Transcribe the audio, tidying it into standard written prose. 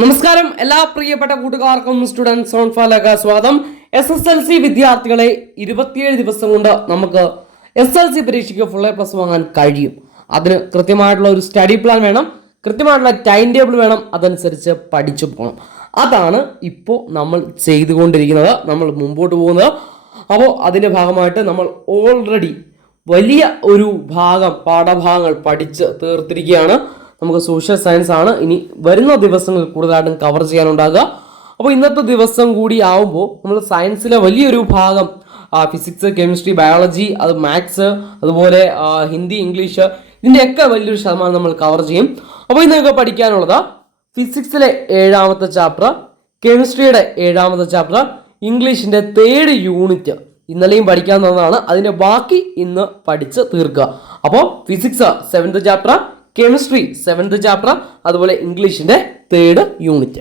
നമസ്കാരം എല്ലാ പ്രിയപ്പെട്ട കൂട്ടുകാർക്കും സ്റ്റുഡൻസ് ഓൺ ഫാലേക്ക് സ്വാഗതം. SSLC വിദ്യാർത്ഥികളെ 27 ദിവസം കൊണ്ട് നമുക്ക് SLC പരീക്ഷയ്ക്ക് ഫുൾ എ പ്ലസ് വാങ്ങാൻ കഴിയും. അതിന് കൃത്യമായിട്ടുള്ള ഒരു സ്റ്റഡി പ്ലാൻ വേണം, കൃത്യമായിട്ടുള്ള ടൈം ടേബിൾ വേണം, അതനുസരിച്ച് പഠിച്ചു പോകണം. അതാണ് ഇപ്പോൾ നമ്മൾ ചെയ്തുകൊണ്ടിരിക്കുന്നത്, നമ്മൾ മുമ്പോട്ട് പോകുന്നത്. അപ്പോൾ അതിൻ്റെ ഭാഗമായിട്ട് നമ്മൾ ഓൾറെഡി വലിയ ഒരു പാഠഭാഗങ്ങൾ പഠിച്ച് തീർത്തിരിക്കുകയാണ്. നമുക്ക് സോഷ്യൽ സയൻസ് ആണ് ഇനി വരുന്ന ദിവസങ്ങളിൽ കൂടുതലായിട്ടും കവർ ചെയ്യാനുണ്ടാകുക. അപ്പോൾ ഇന്നത്തെ ദിവസം കൂടി ആവുമ്പോൾ നമ്മൾ സയൻസിലെ വലിയൊരു ഭാഗം ഫിസിക്സ്, കെമിസ്ട്രി, ബയോളജി, അത് മാത്സ്, അതുപോലെ ഹിന്ദി, ഇംഗ്ലീഷ്, ഇതിൻ്റെയൊക്കെ വലിയൊരു ശതമാനം നമ്മൾ കവർ ചെയ്യും. അപ്പോൾ ഇന്നൊക്കെ പഠിക്കാനുള്ളത് ഫിസിക്സിലെ 7ാമത്തെ ചാപ്റ്റർ, കെമിസ്ട്രിയുടെ 7ാമത്തെ ചാപ്റ്റർ, ഇംഗ്ലീഷിൻ്റെ 3rd യൂണിറ്റ് ഇന്നലെയും പഠിക്കാൻ തന്നതാണ്. അതിൻ്റെ ബാക്കി ഇന്ന് പഠിച്ച് തീർക്കുക. അപ്പോൾ physics 7th chapter, chemistry 7th chapter, അതുപോലെ ഇംഗ്ലീഷിൻ്റെ 3rd യൂണിറ്റ്.